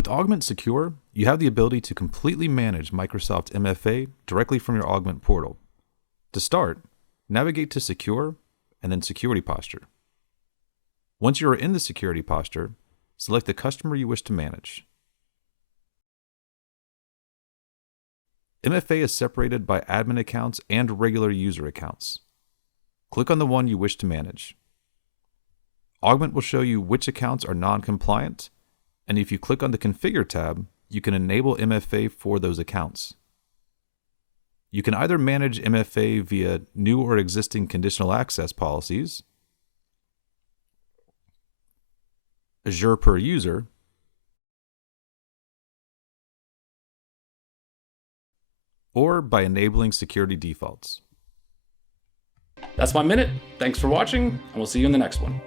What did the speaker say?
With Augmentt Secure, you have the ability to completely manage Microsoft MFA directly from your Augmentt portal. To start, navigate to Secure and then Security Posture. Once you are in the Security Posture, select the customer you wish to manage. MFA is separated by admin accounts and regular user accounts. Click on the one you wish to manage. Augmentt will show you which accounts are non-compliant, and if you click on the Configure tab, you can enable MFA for those accounts. You can either manage MFA via new or existing conditional access policies, Azure per user, or by enabling security defaults. That's my minute. Thanks for watching, and we'll see you in the next one.